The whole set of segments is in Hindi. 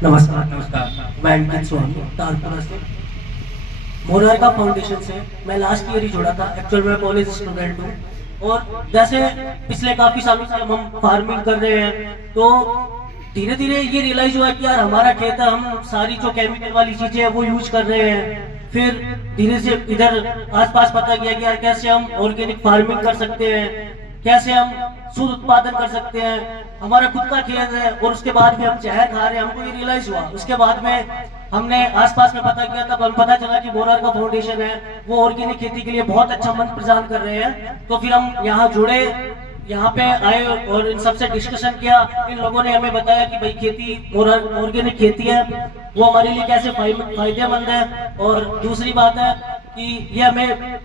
नमस्कार। मैं अंकित सोनी तारपुरा से मोनार्का फाउंडेशन से मैं लास्ट ईयर ही जुड़ा था। एक्चुअल में कॉलेज स्टूडेंट हूँ और जैसे पिछले काफी सालों से हम फार्मिंग कर रहे हैं तो धीरे धीरे ये रियलाइज हुआ कि यार हमारा खेत है, हम सारी जो केमिकल वाली चीजें हैं वो यूज कर रहे हैं। फिर धीरे से इधर आसपास पता किया कि यार कैसे हम ऑर्गेनिक फार्मिंग कर सकते हैं, कैसे हम शुद्ध उत्पादन कर सकते हैं, हमारा खुद का खेत है और उसके बाद में हम जहर खा रहे हैं। हमको ये रियलाइज हुआ। उसके बाद में हमने आसपास में पता किया, तब हमें पता चला कि मोनार्का फाउंडेशन है वो ऑर्गेनिक खेती के लिए बहुत अच्छा मंच प्रदान कर रहे हैं। तो फिर हम यहाँ जुड़े, यहाँ पे आए और इन सबसे डिस्कशन किया। इन लोगों ने हमें बताया कि भाई खेती ऑर्गेनिक खेती है वो हमारे लिए कैसे फायदेमंद है। और दूसरी बात है कि ये हमें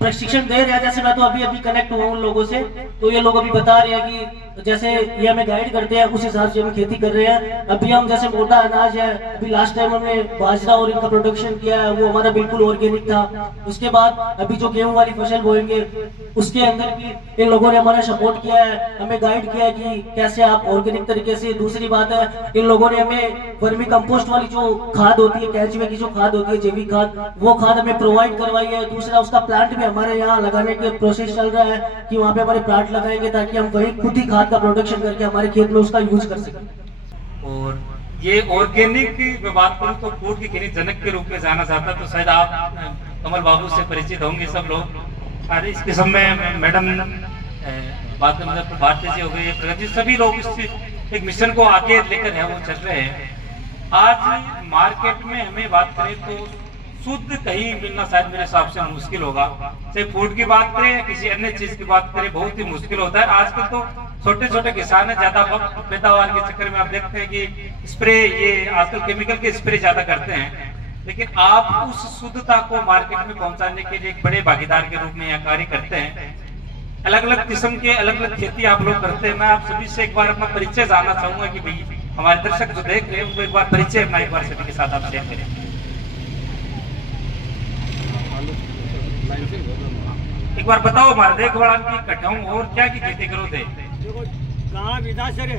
प्रशिक्षण दे रहे हैं। जैसे मैं तो अभी कनेक्ट हुआ उन लोगों से, तो ये लोग अभी बता रहे हैं कि जैसे ये हमें गाइड करते हैं उस हिसाब से हम खेती कर रहे हैं। अभी हम जैसे मोटा अनाज है, अभी लास्ट टाइम हमने बाजरा और इनका प्रोडक्शन किया है, वो हमारा बिल्कुल ऑर्गेनिक था। उसके बाद अभी जो गेहूं वाली फसल बोएंगे उसके अंदर भी इन लोगों ने हमारा सपोर्ट किया है, हमें गाइड किया है कि कैसे आप ऑर्गेनिक तरीके से। दूसरी बात है, इन लोगों ने हमें वर्मी कंपोस्ट वाली जो खाद होती है, केंचुए की जो खाद होती है, जैविक खाद, वो खाद हमें प्रोवाइड करवाई है। दूसरा उसका प्लांट भी हमारे यहाँ लगाने के प्रोसेस चल रहा है कि वहाँ पे हमारे प्लांट लगाएंगे ताकि हम वही खुद ही खाद का प्रोडक्शन करके हमारे खेत में उसका यूज कर सकें। और ये ऑर्गेनिक की बात करूं तो फूड की खेती जनक के रूप में जाना जाता, तो शायद आप कमल बाबू से परिचित होंगे सब लोग। और इस किस्म में मैडम बात मतलब भारतीय जी हो गई, प्रगति, सभी लोग इस एक मिशन को आगे लेकर है वो चल रहे हैं। आज मार्केट में हमें बात करें तो शुद्ध कहीं मिलना शायद मेरे हिसाब से मुश्किल होगा। चाहे फूड की बात करें या किसी अन्य चीज की बात करें, बहुत ही मुश्किल होता है। आजकल तो छोटे छोटे किसान है, ज्यादा पैदावार के चक्कर में आप देखते हैं कि स्प्रे, ये आजकल केमिकल के स्प्रे ज्यादा करते हैं। लेकिन आप उस शुद्धता को मार्केट में पहुंचाने के लिए एक बड़े भागीदार के रूप में यहाँ कार्य करते हैं। अलग अलग किस्म के अलग अलग खेती आप लोग करते हैं। मैं आप सभी से एक बार अपना परिचय जानना चाहूंगा कि भाई हमारे दर्शक जो देख रहे हैं उनको एक बार परिचय अपना एक बार सभी के साथ आप शेयर करें। एक बार बताओ हमारे देखभाल की कटाऊ और क्या की खेती करो थे? गाँव विदासर है,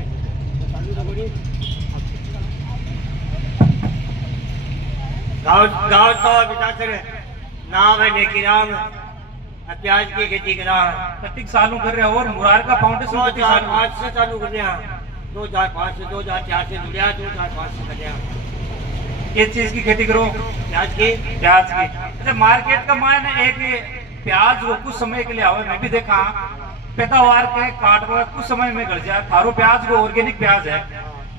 गाँव तो विदासर है, नाम है लेकिन नाम प्याज की खेती करा है। कतिक सालों कर रहे हो? और मोनार्का फाउंडेशन 2005 से चालू कर दिया, 2005 से 2004 से जुड़िया, 2005 से कर दिया। किस चीज की खेती करो? प्याज की। अच्छा, मार्केट का मान एक प्याज वो कुछ समय के लिए आवे, मैं भी देखा पैदावार के काट कुछ समय में घट जाए। थारो प्याज वो ऑर्गेनिक प्याज है,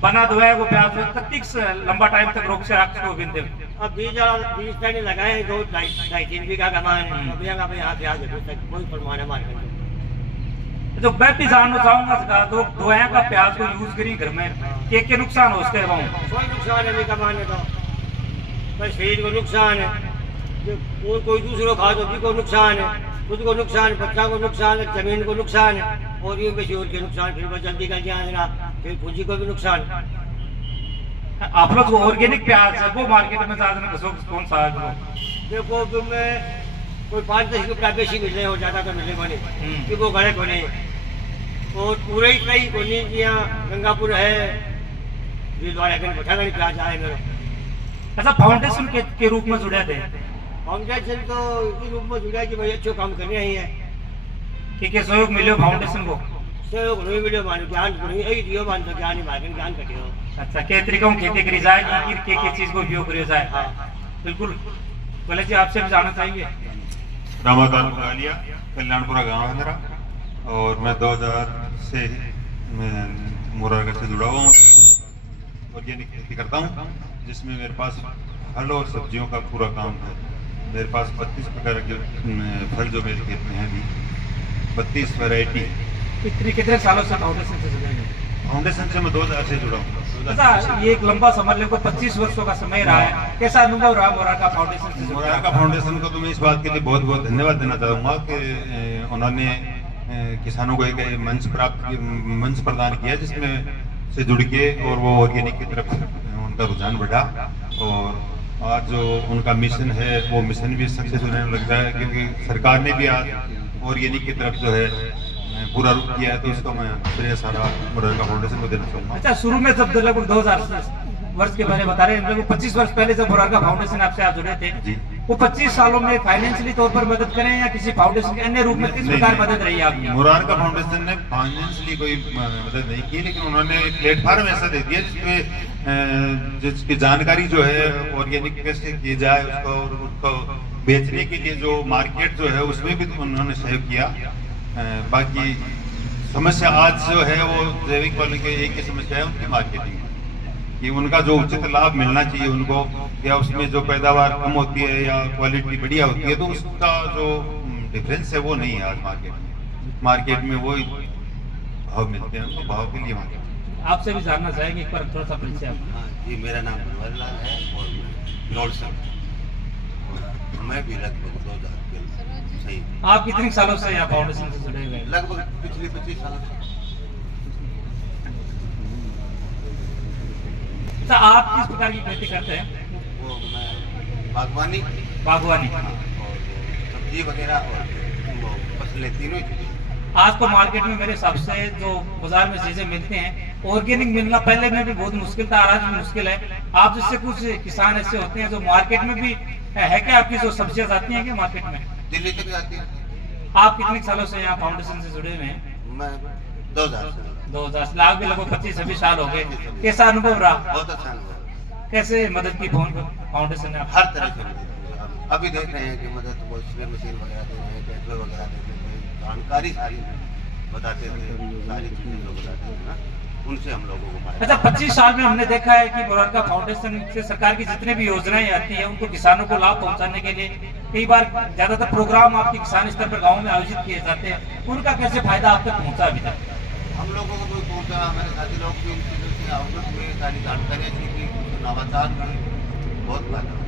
बना दो है वो प्याज कतिक लंबा टाइम तक रोक से रख सको बिंदे। अब बीज पहले लगाए 2-2.5-3 बीघा का मान है, यहाँ प्याज है, कोई प्रमाण है मार्केट। जो मैं भी जानना चाहूंगा लोग दोया का प्याज को यूज करी घर में, के नुकसान हो उसके? कोई नुकसान है का मान है तो बस शरीर को नुकसान है, और कोई दूसरों खा तो भी को नुकसान है, खुद को नुकसान, बच्चा को नुकसान है, जमीन को नुकसान है, और यूं किसी और के नुकसान, फिर जल्दी कर दिया, फिर पूंजी को भी नुकसान। आप लोग ऑर्गेनिक प्याज है वो मार्केट में कौन सा है? देखो तुम्हें कोई 5-10 रुपया बेसी मिल रहे हो, ज्यादा तो मिले को नहीं कि वो गलत हो नहीं। और पूरे ही कई को नहीं किया, गंगापुर है प्याज आए मेरे। अच्छा, फाउंडेशन के रूप में जुड़े थे? फाउंडेशन तो इस रूप में जुड़ा कि भाई अच्छे काम करने ही है कि सहयोग मिले फाउंडेशन को? सहयोग नहीं मिले, मान ज्ञान दियो, मान तो ज्ञान ही मार्केट ज्ञान कटियो। अच्छा, के तरीकों खेती करी जाए, के चीज को उपयोग करी जाए? बिल्कुल। बोले जी आपसे भी जानना चाहेंगे। रामाकांत गालिया, कल्याणपुरा गांव है मेरा, और मैं 2000 से मोनार्का से जुड़ा हुआ हूँ। ऑर्गेनिक खेती करता हूँ जिसमें मेरे पास फल और सब्जियों का पूरा काम है। मेरे पास 32 प्रकार के फल जो मेरे खेत में है, भी 32 वैरायटी। कितने सालों से फाउंडेशन से जुड़े हैं? फाउंडेशन से मैं 2000 से जुड़ा हूँ। अच्छा, ये एक लंबा समझ ले, 25 वर्षों का समय रहा है। कैसा अनुभव रहा मोनार्का फाउंडेशन से? मोनार्का फाउंडेशन को तो मैं इस बात के लिए बहुत बहुत धन्यवाद देना चाहूँगा कि उन्होंने किसानों को एक मंच प्रदान किया जिसमें से जुड़ के और वो ऑर्गेनिक की तरफ उनका रुझान बढ़ा। और आज जो उनका मिशन है वो मिशन भी सक्सेस होने लग रहा है, क्योंकि सरकार ने भी आज ऑर्गेनिक की तरफ जो है पूरा रूप किया है, तो उसका मैं श्रेय सारा मोनार्का फाउंडेशन को देना चाहूँगा। अच्छा, शुरू में जब लगभग 2000 वर्ष के बारे में बता रहे हैं। वो 25 वर्ष पहले जब मुरारका फाउंडेशन आपसे आप जुड़े थे, वो 25 सालों में फाइनेंशियली तौर पर मदद करें या किसी फाउंडेशन के अन्य रूप में किस प्रकार मदद रही है आपकी? मुरारका फाउंडेशन ने फाइनेंशियली कोई मदद नहीं की, लेकिन उन्होंने एक प्लेटफॉर्म ऐसा दे दिया जिसकी जानकारी जो है ऑर्गेनिक कैसे किए जाए उसको, और उसको बेचने के लिए जो मार्केट जो है उसमें भी उन्होंने सहयोग किया। बाकी समस्या आज जो है वो जैविक वाले की एक ही समस्या है, उनकी मार्केटिंग, कि उनका जो उचित लाभ मिलना चाहिए उनको, या उसमें जो पैदावार कम होती है या क्वालिटी बढ़िया होती है, तो उसका जो डिफरेंस है वो नहीं है आज मार्केट में वही भाव मिलते हैं उनको, भाव के लिए मार्केट। आपसे भी जानना चाहेंगे एक बार थोड़ा सा परिचय आपका। हाँ जी, मेरा नाम बनवारीलाल है और मैं लोड़सर, मैं भी लगभग 2000 सही। आप कितने सालों से यहाँ फाउंडेशन से जुड़े हुए हैं? लगभग पिछले 25 सालों से। तो आप किस प्रकार की खेती करते हैं? वो मैं बागवानी और सब्जी वगैरह और वो फसलें तीनों ही चीजें। आज तो मार्केट में मेरे हिसाब से जो बाजार में चीजें मिलती हैं, ऑर्गेनिक मिलना पहले में भी बहुत मुश्किल था, आज भी मुश्किल है। आप जैसे कुछ किसान ऐसे होते हैं जो मार्केट में भी है क्या आपकी जो सब्जियां जाती हैं क्या मार्केट में? दिल्ली तक जाती है। आप कितने सालों से यहाँ फाउंडेशन से जुड़े हुए हैं? मैं 2000 से। 2000 से लाख भी लगभग 25-26 साल हो गए। कैसा अनुभव रहा? बहुत अच्छा अनुभव। कैसे मदद की फाउंडेशन ने? हर तरह से मदद। अभी देख रहे हैं कि मदद वो स्प्रे मशीन वगैरह दे रहे हैं, कैसे वगैरह देते थे, जानकारी सारी बताते थे, सारी चीजें लोग बताते थे ना, उनसे हम लोगों को। अच्छा, 25 साल में हमने देखा है कि मुरारका फाउंडेशन से सरकार की जितने भी योजनाएं आती है उनको किसानों को लाभ पहुंचाने के लिए कई बार ज्यादातर प्रोग्राम आपके किसान स्तर पर गाँव में आयोजित किए जाते हैं, उनका कैसे फायदा आप तक पहुंचा अभी तक? हम लोगों को भी पहुंचा, हमारे साथी लोग भी इन चीजों से अवगत हुए, सारी जानकारियां सीखी, नवाचार में बहुत फायदा।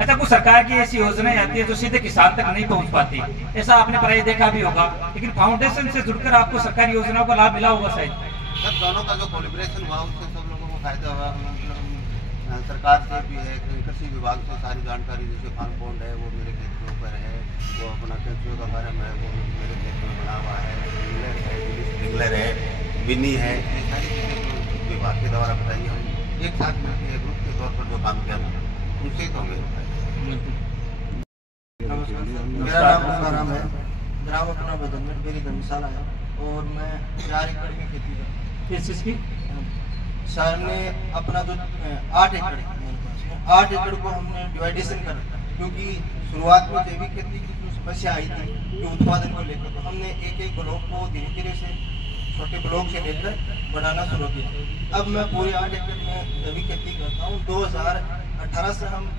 अच्छा, कुछ सरकार की ऐसी योजनाएं आती है जो सीधे किसान तक नहीं पहुंच पाती, ऐसा आपने प्राय देखा भी होगा, लेकिन फाउंडेशन से जुड़कर आपको सरकारी योजनाओं का लाभ मिला होगा शायद। सब दोनों का जो कोलिब्रेशन हुआ उससे सब लोगों को फायदा हुआ। सरकार से भी है, कृषि विभाग से सारी जानकारी, जैसे फार्म पॉन्ड है वो मेरे खेत के ऊपर है, वो अपना केंचुए का फार्म है वो मेरे खेत में बना हुआ है, स्प्रिंगलर है, विनी है, ये सारी चीजें विभाग के द्वारा बताइए। हम एक साथ मिलकर ग्रुप के तौर पर जो काम किया उनसे तो हमें। मेरा नाम गंगाराम है, ग्राम अपना बदनगढ़ मेरी धर्मशाला है और मैं 4 एकड़ में खेती करता हूँ। किस चीज की? सर ने अपना जो 8 एकड़ है मेरे पास में, 8 एकड़ को हमने डिवाइडेशन कर रखा, क्योंकि शुरुआत में जैविक खेती की जो समस्या आई थी कि उत्पादन को लेकर, तो हमने एक ब्लॉक को धीरे धीरे से छोटे ब्लॉक से लेकर बढ़ाना शुरू किया। अब मैं पूरे 8 एकड़ में जैविक खेती करता हूँ। 2018 से हम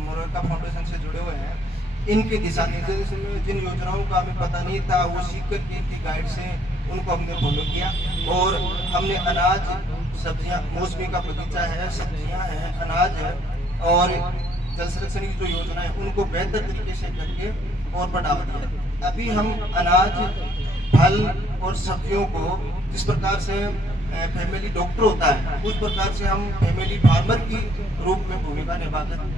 मुरारका फाउंडेशन से जुड़े हुए हैं। इनके दिशा निर्देश में जिन योजनाओं का हमें पता नहीं था वो सीख कर के इनकी गाइड से उनको हमने फॉलो किया, और हमने अनाज, सब्जियां, मौसमी का बगीचा है, सब्जियां हैं, अनाज है और जल संरक्षण की जो योजना है उनको बेहतर तरीके से करके और बढ़ावा दिया। अभी हम अनाज, फल और सब्जियों को जिस प्रकार से फैमिली डॉक्टर होता है उस प्रकार से हम फैमिली फार्मर की रूप में भूमिका निभाकर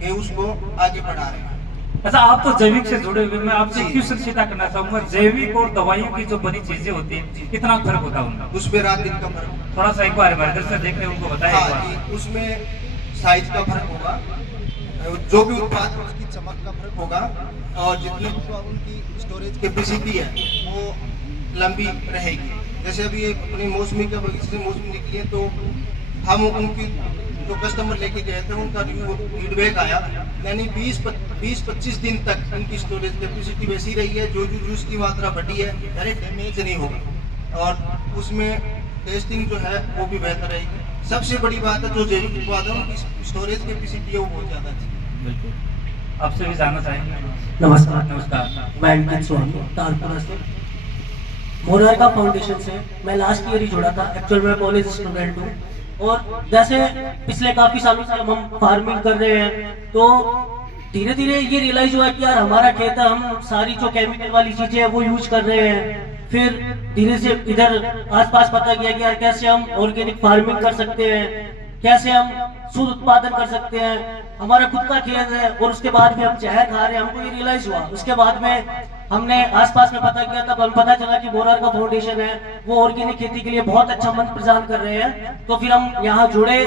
के उसको आगे बढ़ा रहे हैं। अच्छा, आप तो जैविक से जुड़े हुए, मैं आपसे क्यों संक्षिप्त करना चाहूंगा, जैविक और दवाइयों की जो बड़ी चीजें होती हैं कितना फर्क होता है उनका? उसमें रात दिन का फर्क, थोड़ा सा एक बार हमारे दर्शक देख रहे हैं उनको बताइए। हाँ, उसमें साइज का फर्क होगा, जो भी उत्पाद उसकी चमक का फर्क होगा, और जितने उनकी स्टोरेज कैपेसिटी है वो लंबी रहेगी। जैसे अभी अपनी मौसमी के बगीचे से मौसमी निकली है तो हम उनकी जो कस्टमर लेके गए थे उनका फीडबैक आया, यानी 20-25 दिन तक उनकी स्टोरेज कैपेसिटी वैसी रही है, जो जूस की मात्रा बढ़ी है, यानी डैमेज नहीं होगा, और उसमें टेस्टिंग जो है वो भी बेहतर रहेगी। सबसे बड़ी बात है जो जैविक उत्पादों की स्टोरेज कैपेसिटी है वो बहुत ज़्यादा अच्छी। बिल्कुल, आपसे भी जानना चाहेंगे। नमस्कार, मैं अंकित सोनी तारपुरा से। मुरारका फाउंडेशन से मैं लास्ट ईयर ही जुड़ा था। एक्चुअल में कॉलेज स्टूडेंट हूँ, और जैसे पिछले काफी सालों से हम फार्मिंग कर रहे हैं तो धीरे धीरे ये रियलाइज हुआ कि यार हमारा खेत है, हम सारी जो केमिकल वाली चीजें हैं वो यूज कर रहे हैं। फिर धीरे से इधर आसपास पता किया कि यार कैसे हम ऑर्गेनिक फार्मिंग कर सकते हैं, कैसे हम शुद्ध उत्पादन कर सकते हैं, हमारा खुद का खेत है और उसके बाद भी हम जहर खा रहे हैं। हमको ये रियलाइज हुआ। उसके बाद में हमने आसपास में पता किया, तब हमें पता चला कि मोरारका फाउंडेशन है वो ऑर्गेनिक खेती के लिए बहुत अच्छा मंच प्रदान कर रहे हैं। तो फिर हम यहाँ जुड़े,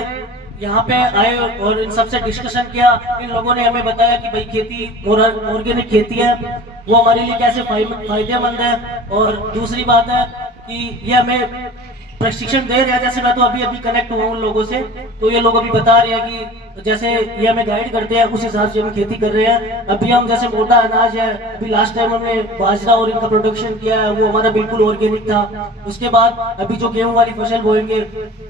यहाँ पे आए और इन सबसे डिस्कशन किया। इन लोगों ने हमें बताया कि भाई खेती ऑर्गेनिक खेती है वो हमारे लिए कैसे फायदेमंद है। और दूसरी बात है कि ये हमें प्रशिक्षण दे रहे हैं। जैसे मैं तो अभी कनेक्ट हुआ उन लोगों से, तो ये लोग अभी बता रहे हैं कि जैसे ये हमें गाइड करते हैं, उस हिसाब से हम खेती कर रहे हैं। अभी हम जैसे मोटा अनाज है, अभी लास्ट टाइम हमने बाजरा और इनका प्रोडक्शन किया है, वो हमारा बिल्कुल ऑर्गेनिक था। उसके बाद अभी जो गेहूं वाली फसल बोएंगे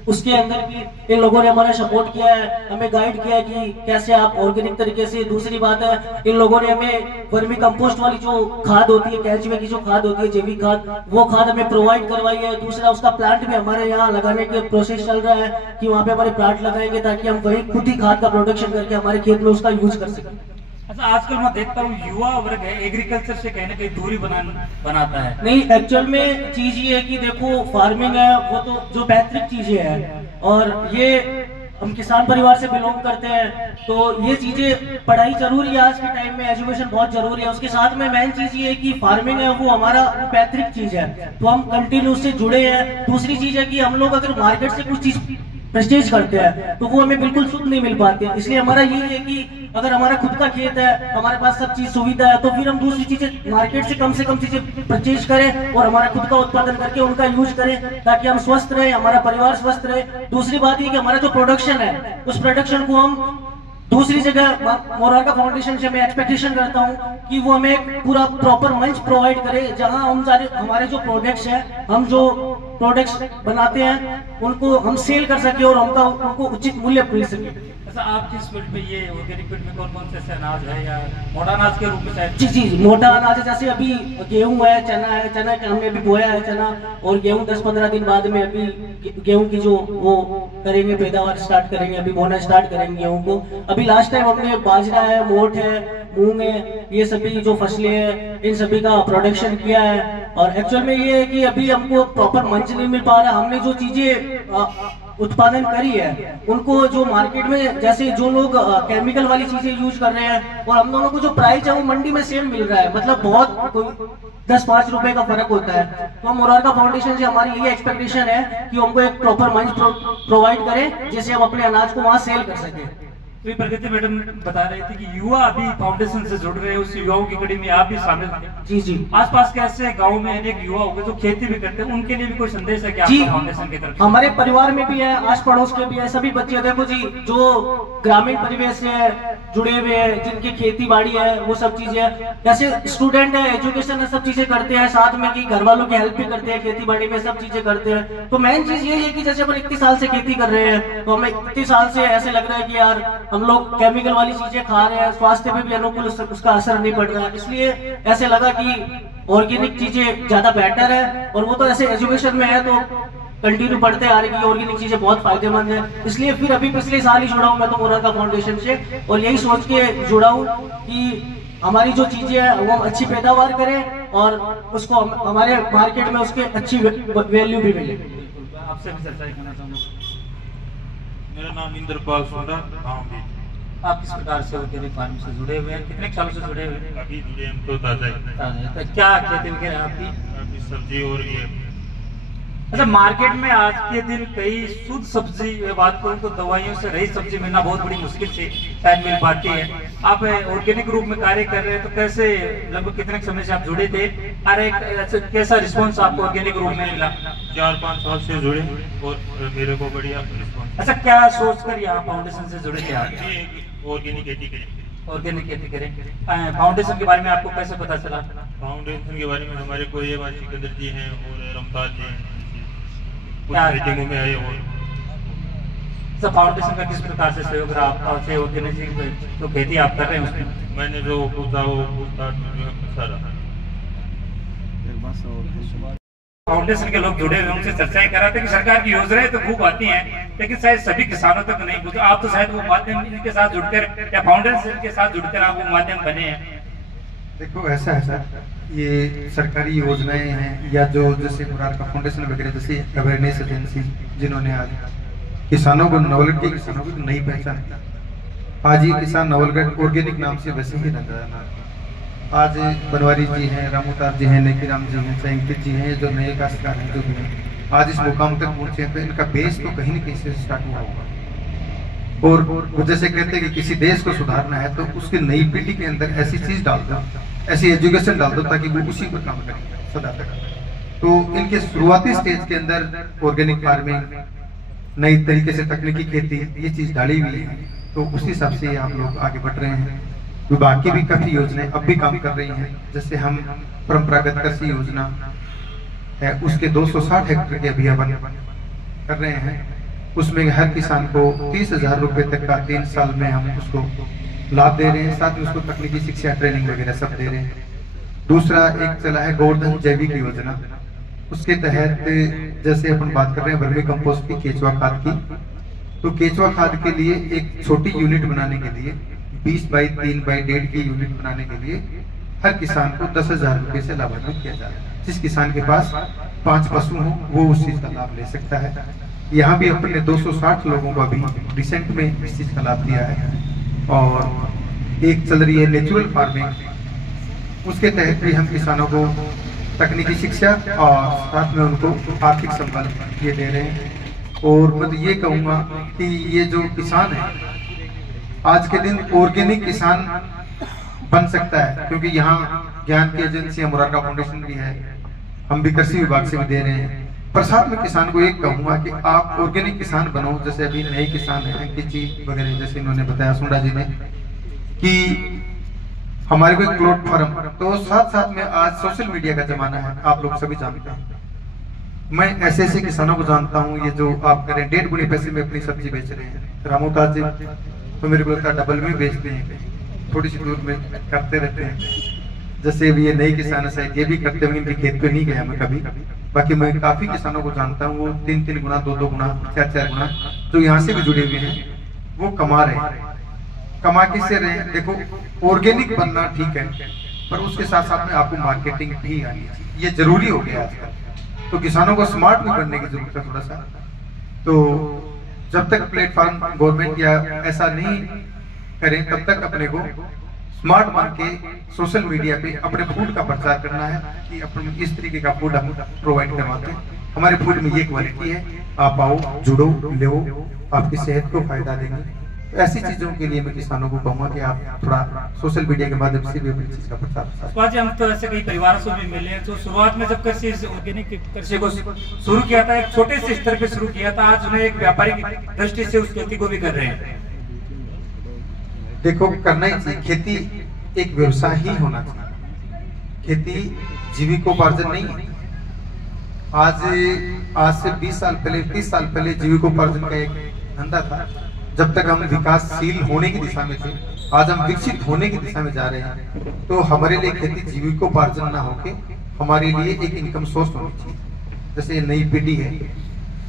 उसके अंदर भी इन लोगों ने हमारा सपोर्ट किया है, हमें गाइड किया है कि कैसे आप ऑर्गेनिक तरीके से। दूसरी बात है, इन लोगों ने हमें वर्मी कंपोस्ट वाली जो खाद होती है, केंचुए की जो खाद होती है, जैविक खाद, वो खाद हमें प्रोवाइड करवाई है। दूसरा उसका प्लांट भी हमारे यहाँ लगाने के प्रोसेस चल रहा है कि वहाँ पे हमारे प्लांट लगाएंगे ताकि हम वही खुद ही खाद का प्रोडक्शन करके हमारे खेत में उसका यूज कर सकें। अच्छा, आजकल मैं देखता हूँ युवा वर्ग है एग्रीकल्चर से कहीं ना कहीं दूरी बनाता है। नहीं, एक्चुअल में चीज ये है कि देखो फार्मिंग है वो तो जो बेहतरीन चीजें है, और ये हम किसान परिवार से बिलोंग करते हैं, तो ये चीजें पढ़ाई जरूरी है आज के टाइम में, एजुकेशन बहुत जरूरी है। उसके साथ में मेन चीज ये है कि फार्मिंग है वो हमारा पैतृक चीज है, तो हम कंटिन्यू उससे जुड़े हैं। दूसरी चीज है कि हम लोग अगर मार्केट से कुछ चीज परचेज करते हैं तो वो हमें बिल्कुल शुद्ध नहीं मिल पाती है। इसलिए हमारा ये है कि अगर हमारा खुद का खेत है, हमारे पास सब चीज सुविधा है, तो फिर हम दूसरी चीजें मार्केट से कम चीजें परचेज करें और हमारा खुद का उत्पादन करके उनका यूज करें ताकि हम स्वस्थ रहे, हमारा परिवार स्वस्थ रहे। दूसरी बात ये कि हमारा जो प्रोडक्शन है उस प्रोडक्शन को हम दूसरी जगह मोरारका फाउंडेशन से मैं एक्सपेक्टेशन करता हूं कि वो हमें एक पूरा प्रॉपर मंच प्रोवाइड करे जहां हम सारे हमारे जो प्रोडक्ट्स हैं, हम जो प्रोडक्ट्स बनाते हैं उनको हम सेल कर सके और उनको उचित मूल्य मिल सके। अच्छा, आपकी इस फील्ड में ये ऑर्गेनिक फील्ड में कौन कौन से अनाज है या मोटा अनाज के रूप में शायद? जी, मोटा अनाज है, जैसे अभी गेहूं है, चना के हमने अभी बोया है चना, और गेहूं 10-15 दिन बाद में अभी गेहूं की जो वो करेंगे, पैदावार स्टार्ट करेंगे, अभी बोना स्टार्ट करेंगे गेहूं को। अभी लास्ट टाइम हमने बाजरा है, मोठ है, मूंग है, ये सभी जो फसलें हैं इन सभी का प्रोडक्शन किया है। और एक्चुअल में ये है कि अभी हमको प्रॉपर मंच नहीं मिल पा रहा। हमने जो चीजें उत्पादन करी है उनको जो मार्केट में, जैसे जो लोग केमिकल वाली चीजें यूज कर रहे हैं और हम दोनों को जो प्राइस है वो मंडी में सेम मिल रहा है, मतलब बहुत कोई 10-5 रुपए का फर्क होता है। तो मोरारका फाउंडेशन से हमारी ये एक्सपेक्टेशन है कि हमको एक प्रॉपर मंच प्रोवाइड करें जिससे हम अपने अनाज को वहां सेल कर सके। तो प्रगति मैडम बता रहे थे कि युवा अभी फाउंडेशन से जुड़ रहे हैं, उस युवाओं की कड़ी में आप भी शामिल थे। जी। आसपास के ऐसे गाँव में अनेक युवा होंगे जो खेती भी करते हैं, उनके लिए भी कोई संदेश है क्या फाउंडेशन की तरफ? हमारे परिवार में भी है, आस पड़ोस के भी है, सभी बच्चे देखो जी जो ग्रामीण परिवेश से जुड़े हुए हैं, जिनकी खेती बाड़ी है, वो सब चीजें, जैसे स्टूडेंट है, एजुकेशन है, सब चीजें करते हैं, साथ में कि घर वालों की हेल्प भी करते हैं, खेती बाड़ी में सब चीजें करते हैं। तो मेन चीज ये है कि जैसे अपन 21 साल से खेती कर रहे हैं तो हमें 21 साल से ऐसे लग रहा है कि यार हम लोग केमिकल वाली चीजें खा रहे हैं, स्वास्थ्य पे भी अनुकूल उसका असर नहीं पड़ रहा है। इसलिए ऐसे लगा कि ऑर्गेनिक चीजें ज्यादा बेटर है, और वो तो ऐसे एजुकेशन में है तो कंटिन्यू पढ़ते आ रहे हैं कि ऑर्गेनिक चीजें बहुत फायदेमंद है। इसलिए फिर अभी पिछले साल ही जुड़ा हूँ मैं तो मोरारका फाउंडेशन से, और यही सोच के जुड़ा हूँ कि हमारी जो चीजें है वो हम अच्छी पैदावार करें और उसको हमारे मार्केट में उसके अच्छी वैल्यू भी मिले। आपसे भी चर्चा करना चाहूँगा। मेरा नाम इंद्रपाल सोना, आप किस प्रकार से ऑर्गेनिक फार्मिंग से जुड़े हुए हैं, कितने सालों से जुड़े हुए हैं? अभी जुड़े हम तो ताजा। तो क्या खेती वगैरह आपकी? अभी सब्जी और ये। अच्छा, मार्केट में आज के दिन कई शुद्ध सब्जी बात करूं तो दवाइयों से रही सब्जी मिलना बहुत बड़ी मुश्किल से शायद मिल पाती है। आप ऑर्गेनिक रूप में कार्य कर रहे हैं, तो कैसे, लगभग कितने समय से आप जुड़े थे और कैसा रिस्पांस आपको ऑर्गेनिक रूप में मिला? 4-5 साल से जुड़े और मेरे को बढ़िया रिस्पांस। अच्छा, क्या सोचकर यहाँ फाउंडेशन से जुड़े थे आप? ऑर्गेनिक खेती करें। ऑर्गेनिक खेती करें। फाउंडेशन के बारे में आपको कैसे पता चला? फाउंडेशन के बारे में हमारे को ये बात सिकंदर जी हैं और रमताज जी हैं, मीटिंगों में आए। और सब फाउंडेशन का किस प्रकार से सहयोग रहा आपका? ऑर्गेनिक जो खेती आप कर रहे हैं उसमें मैंने जो पूछा वो पूछताछ सारा फाउंडेशन के लोग जुड़े हुए उनसे चर्चाएं कर रहे थे कि सरकार की योजनाएं तो खूब आती हैं लेकिन शायद सभी किसानों तक नहीं पहुंचे। आप तो शायद वो माध्यम इनके साथ जुड़कर या फाउंडेशन के साथ जुड़कर आप वो माध्यम बने हैं। देखो ऐसा है सर, ये सरकारी योजनाएं हैं या जो जैसे मोरारका फाउंडेशन वगैरह जैसे अवेयरनेस एजेंसी जिन्होंने आज किसानों को, नवलगढ़ के किसानों को नई पहचान। आज ये किसान नवलगढ़ ऑर्गेनिक नाम से वैसे ही नजर। आज बनवारी जी हैं, रामोतार जी हैं, नेकीराम जी हैं, संकित जी हैं, जो नए काश्तकार हैं, जो भी हैं, आज इस मुकाम तक पहुंचे हैं, तो इनका बेस तो कहीं न कहीं से स्टार्ट हुआ होगा। और जैसे कहते हैं कि किसी देश को सुधारना है तो उसकी नई पीढ़ी के अंदर ऐसी चीज डाल दो, ऐसी एजुकेशन डाल दो ताकि वो उसी पर काम करें सदा तक। तो इनके शुरुआती स्टेज के अंदर ऑर्गेनिक फार्मिंग, नई तरीके से तकनीकी खेती, ये चीज डाली हुई है। तो उसी हिसाब से आप लोग आगे बढ़ रहे हैं। विभाग की भी काफी योजनाएं अब भी काम कर रही हैं। जैसे हम परंपरागत कृषि योजना है, उसके 260 हेक्टेयर के अभियान कर रहे हैं। उसमें हर किसान को 30,000 रुपए तक का 3 साल में हम उसको लाभ दे रहे हैं। साथ में उसको तकनीकी शिक्षा, ट्रेनिंग वगैरह सब दे रहे हैं। दूसरा एक चला है गोवर्धन जैविक योजना। उसके तहत जैसे अपन बात कर रहे हैं वर्मी कंपोस्ट की, केचुआ खाद की, तो केचुआ खाद के लिए एक छोटी यूनिट बनाने के लिए 20 बाई 3 बाई 1.5 की यूनिट बनाने के लिए हर किसान को 10,000 रुपए से लाभान्वित किया जा रहा है। जिस किसान के पास 5 पशु हो वो उस चीज का लाभ ले सकता है। यहाँ भी अपने 260 लोगों को अभी रिसेंट में इस चीज का लाभ दिया है। और एक चल रही है नेचुरल फार्मिंग, उसके तहत भी हम किसानों को तकनीकी शिक्षा और साथ में उनको आर्थिक संबल ये दे रहे हैं। और मैं तो ये कहूँगा कि ये जो किसान है आज के दिन ऑर्गेनिक किसान बन सकता है, क्योंकि यहाँ ज्ञान की एजेंसियां, मुरारका फाउंडेशन भी है, हम भी कृषि विभाग से भी दे रहे हैं। पर साथ में किसान को एक कहूंगा कि आप ऑर्गेनिक किसान बनो। जैसे अभी नए किसान हैं अंकित जी वगैरह, जैसे इन्होंने बताया सुंडा जी ने कि हमारे को एक प्लेटफॉर्म, तो साथ साथ में आज सोशल मीडिया का जमाना है, आप लोग सभी जानते हैं। मैं ऐसे ऐसे किसानों को जानता हूँ, ये जो आप करें 1.5 गुने पैसे में अपनी सब्जी बेच रहे हैं। रामोताज जी तो मेरे को लगता है डबल में बेचते हैं, थोड़ी सी दूर में करते रहते हैं। जैसे भी ये नए किसान है शायद ये भी करते होंगे, इनके खेत पे नहीं गया मैं कभी। बाकी मैं काफी किसानों को जानता हूँ, वो 3-3 गुना, 2-2 गुना, 4-4 गुना जो यहाँ से भी जुड़े हुए हैं, वो कमा रहे हैं। कमा किससे रहे हैं? देखो ऑर्गेनिक बनना ठीक है, पर उसके साथ साथ में आपको मार्केटिंग भी आनी चाहिए, ये जरूरी हो गया आजकल। तो किसानों को स्मार्ट भी बनने की जरूरत है थोड़ा सा। तो जब तक प्लेटफॉर्म गवर्नमेंट या ऐसा नहीं करें तब तक अपने को स्मार्ट बन के सोशल मीडिया पे अपने फूड का प्रचार करना है कि अपन इस तरीके का फूड हम प्रोवाइड करवाते हैं, हमारे फूड में ये क्वालिटी है, आप आओ, जुड़ो, लो, आपकी सेहत को फायदा देंगे। तो ऐसी चीजों के लिए मैं किसानों को कहूँगा कि आप थोड़ा सोशल मीडिया के माध्यम से भी अपनी चीज का प्रचार। हम तो ऐसे कई परिवारों से भी मिले हैं जो शुरुआत में जब कृषि ऑर्गेनिक कृषि को शुरू किया था, एक छोटे से स्तर पे शुरू किया था, आज उन्हें एक व्यापारिक दृष्टि से उस खेती को भी कर रहे हैं। देखो करना ही चाहिए, खेती एक व्यवसाय ही होना चाहिए, खेती जीविकोपार्जन नहीं है। आज से 20 साल पहले, 30 साल पहले जीविकोपार्जन का एक धंधा था। जब तक हम विकासशील होने की दिशा में थे, आज हम विकसित होने की दिशा में जा रहे हैं। तो हमारे लिए खेती जीविकोपार्जन ना होके हमारे लिए एक इनकम सोर्स होनी चाहिए। जैसे नई पीढ़ी है,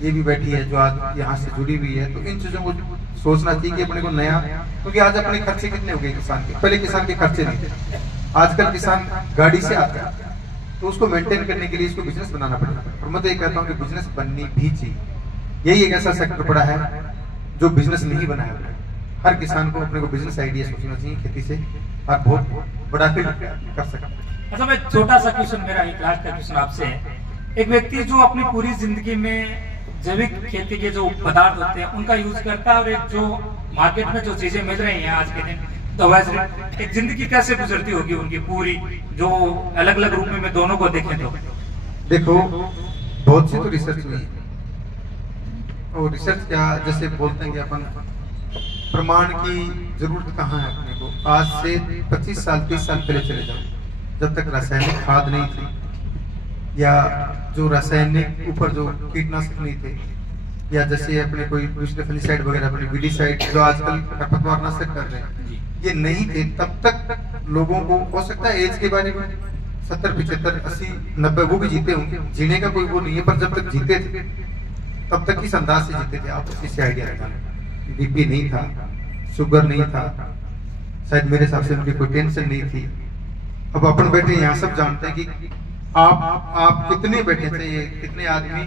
ये भी बैठी है जो आज यहाँ से जुड़ी हुई है, तो इन चीजों को सोचना चाहिए कि अपने को नया, क्योंकि आज अपने खर्चे कितने हो गए किसान के, पहले किसान के खर्चे नहीं थे, आजकल किसान गाड़ी से आता है, तो उसको मेंटेन करने के लिए इसको बिजनेस बनाना पड़ेगा। और मैं तो ये कहता हूँ कि बिजनेस बननी भी चाहिए। यही एक ऐसा सेक्टर पड़ा है जो बिजनेस नहीं बनाया हुआ है। हर किसान को अपने को बिजनेस आइडिया सोचना चाहिए खेती से, और बहुत बड़ा फील्ड कर सकता है। अच्छा, मैं छोटा सा क्वेश्चन, मेरा एक लास्ट का क्वेश्चन आपसे है। एक व्यक्ति जो अपनी पूरी जिंदगी में जैविक खेती के जो पदार्थ होते हैं उनका यूज करता है, और एक जो मार्केट में जो चीजें मिल रही हैं आज के दिन, तो वैसे एक जिंदगी कैसे गुजरती होगी उनकी पूरी, जो अलग अलग रूप में दोनों को देखें तो? देखो बहुत सी तो रिसर्च हुई है, और रिसर्च क्या, जैसे बोलते हैं कि अपन प्रमाण की जरूरत कहाँ है अपने को। आज से 25 साल 30 साल पहले चले जाओ, जब तक रासायनिक खाद नहीं थी, या जो रासायनिक ऊपर जो कीटनाशक नहीं थे, या जैसे अपने कोई फंगिसाइड वगैरह, अपने वीडिसाइड जो आजकल खरपतवारनाशक कर रहे हैं, ये नहीं थे, तब तक लोगों को हो सकता है एज के बारे में 70 75 80 90 वो भी जीते होंगे, जीने का कोई वो नहीं है, पर जब तक जीते थे तब तक किस अंदाज से जीते थे आप उससे आइडिया लगाना। बीपी नहीं था, शुगर नहीं था, शायद मेरे हिसाब से उनकी कोई टेंशन नहीं थी। अब अपन बैठे यहाँ सब जानते हैं कि आप कितने बैठे थे, ये कितने आदमी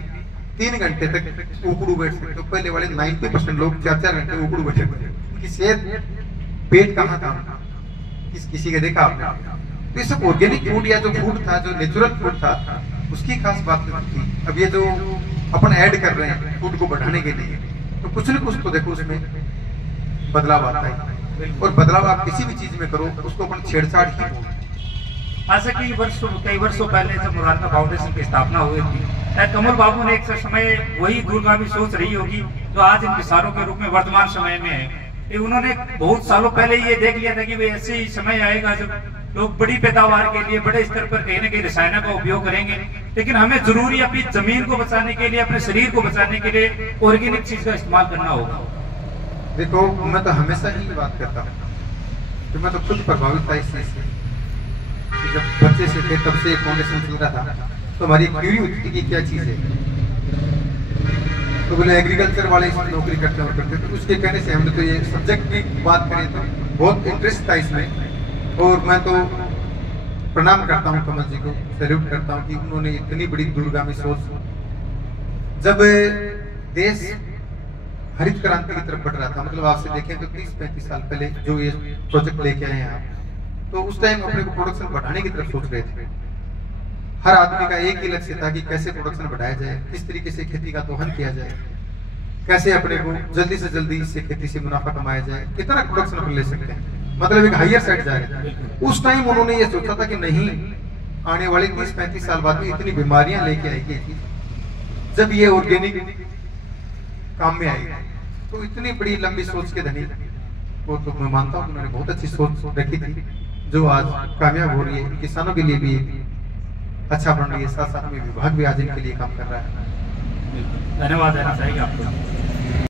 3 घंटे तक उकड़ू बैठ सकते हो। पहले वाले 90% लोग 4-4 घंटे उकड़ू बैठे थे। उनकी सेहत, पेट कहाँ था, किसी का देखा आपने? तो ये सब ऑर्गेनिक फूड या जो फूड था, जो नेचुरल फूड था, उसकी खास बात थी। अब ये जो अपन ऐड कर रहे हैं फूड को बढ़ाने के लिए, तो कुछ न कुछ तो देखो उसमें बदलाव आता है। और बदलाव आप किसी भी चीज में करो उसको अपन छेड़छाड़ ही बोलते हैं। ऐसे कई वर्षों पहले जब मुरारका फाउंडेशन की स्थापना हुई थी, शायद कमल बाबू ने एक समय वही दूरगामी सोच रही होगी जो आज इन किसानों के रूप में वर्तमान समय में है। उन्होंने बहुत सालों पहले ये देख लिया था कि वे ऐसे ही समय आएगा जब लोग बड़ी पैदावार के लिए बड़े स्तर पर कहीं न कहीं रसायनों का उपयोग करेंगे, लेकिन हमें जरूरी अपनी जमीन को बचाने के लिए, अपने शरीर को बचाने के लिए ऑर्गेनिक चीज का इस्तेमाल करना होगा। देखो, मैं तो हमेशा ही बात करता हूँ कि मैं तो खुद प्रभावित था इस चीज से। जब बच्चे से थे तब से फाउंडेशन चल रहा था, तो हमारी क्यूरी होती थी कि क्या चीज है। तो बोले एग्रीकल्चर वाले इसमें नौकरी करते तो उसके कहने से हमने तो ये सब्जेक्ट की बात करें तो बहुत इंटरेस्ट था इसमें। और मैं तो प्रणाम करता हूँ कमल जी को, सैल्यूट करता हूँ कि उन्होंने इतनी बड़ी दूरगामी सोच। जब देश हरित क्रांति की तरफ बढ़ रहा था, मतलब आपसे देखें तो 30-35 साल पहले जो ये प्रोजेक्ट लेके आए हैं आप, तो उस टाइम अपने को प्रोडक्शन बढ़ाने की तरफ सोच रहे थे। हर आदमी का एक ही लक्ष्य था कि कैसे प्रोडक्शन बढ़ाया जाए, किस तरीके से खेती का दोहन किया जाए, कैसे अपने को जल्दी से जल्दी इससे खेती से मुनाफा कमाया जाए, कितना प्रोडक्शन अपन ले सकते हैं, मतलब एक हायर साइड जा रहे थे। उस टाइम उन्होंने ये सोचा था कि नहीं, आने वाले 30-35 साल बाद में इतनी बीमारियां लेके आएगी जब ये ऑर्गेनिक काम में आएगी। तो इतनी बड़ी लंबी सोच के धनी वो तो मैं मानता हूँ उन्होंने बहुत अच्छी सोच रखी थी, जो आज कामयाब हो रही है। किसानों के लिए भी अच्छा बन रही है, साथ साथ में विभाग भी आज इनके लिए काम कर रहा है। धन्यवाद देना चाहिए आपको।